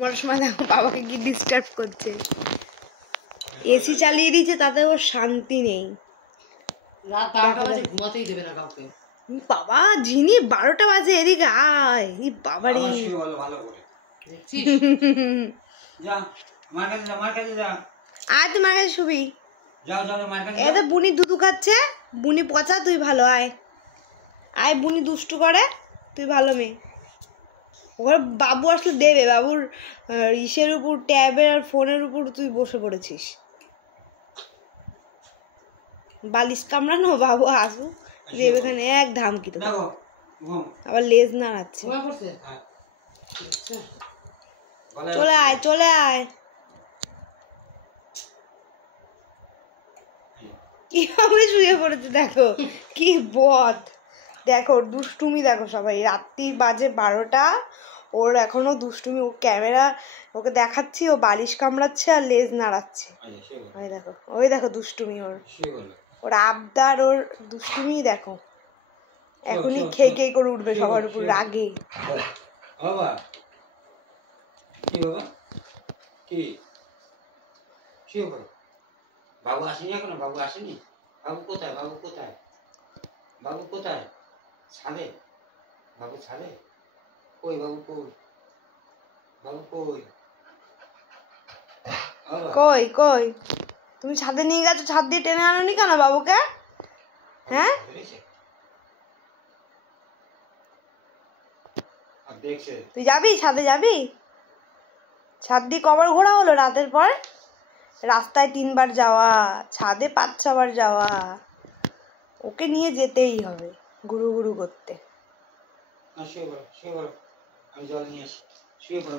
ঘুমানোর সময় দেখো বাবাকে কি ডিস্টার্ব করছে। এসি চালিয়ে দিয়েছে, তাতে ওর শান্তি নেই। বাবা ঝিনি 12টা বাজে, এদিকে আয়। বাবারে আয়, তোমার কাছে শুবি। এটা বুনি দুধু খাচ্ছে, বুনি পচা, তুই ভালো আয়। আয়, বুনি দুষ্টু করে, তুই ভালো মেয়ে। ওখানে বাবু আসলে দেবে, বাবুর ইসের উপর, ট্যাবের আর ফোনের উপর তুই বসে পড়েছিস। বালিশ কামড়ানো, বাবু আসু দেবে এখানে এক ধামকি। তো আবার লেজ নাড়াচ্ছে। চলে আয়, চলে আয়। কিভাবে শুয়ে পড়েছে দেখো, কি বদ দেখো, দুষ্টুমি দেখো সবাই। রাত্রি বাজে 12টা, ওর এখনো দুষ্টুমি। ও ক্যামেরা ওকে দেখাচ্ছি, ও বালিশ কামড়াচ্ছে আর লেজ নাড়াচ্ছে। ওই দেখো, ওই দেখো দুষ্টুমি ওর আবদার, ওর দুষ্টুমি দেখো। এখনই খেয়ে খেয়ে করে উঠবে সবার উপর রাগে। বাবু আসেনি এখনো? বাবু আসেনি? বাবু কোথায়? বাবু কোথায়? বাবু কোথায়? ছাদে? বাবু ছাদে? কই বাবু, কই বাবু, কই কই কই? তুমি ছাদে নিয়ে গেছো, ছাদ দিয়ে টেনে আনোনি কেন বাবুকে? হ্যাঁ, তুই যাবি ছাদে? যাবি? ছাদ দিয়ে কবার ঘোরা হলো রাতের পর? রাস্তায় 3বার যাওয়া, ছাদে 5-6বার যাওয়া। ওকে নিয়ে যেতেই হবে গুরু গুরু করতে। শুয়ে পড়ো, শুয়ে পড়ো, আমি জল নিয়ে আসি, শুয়ে পড়ো।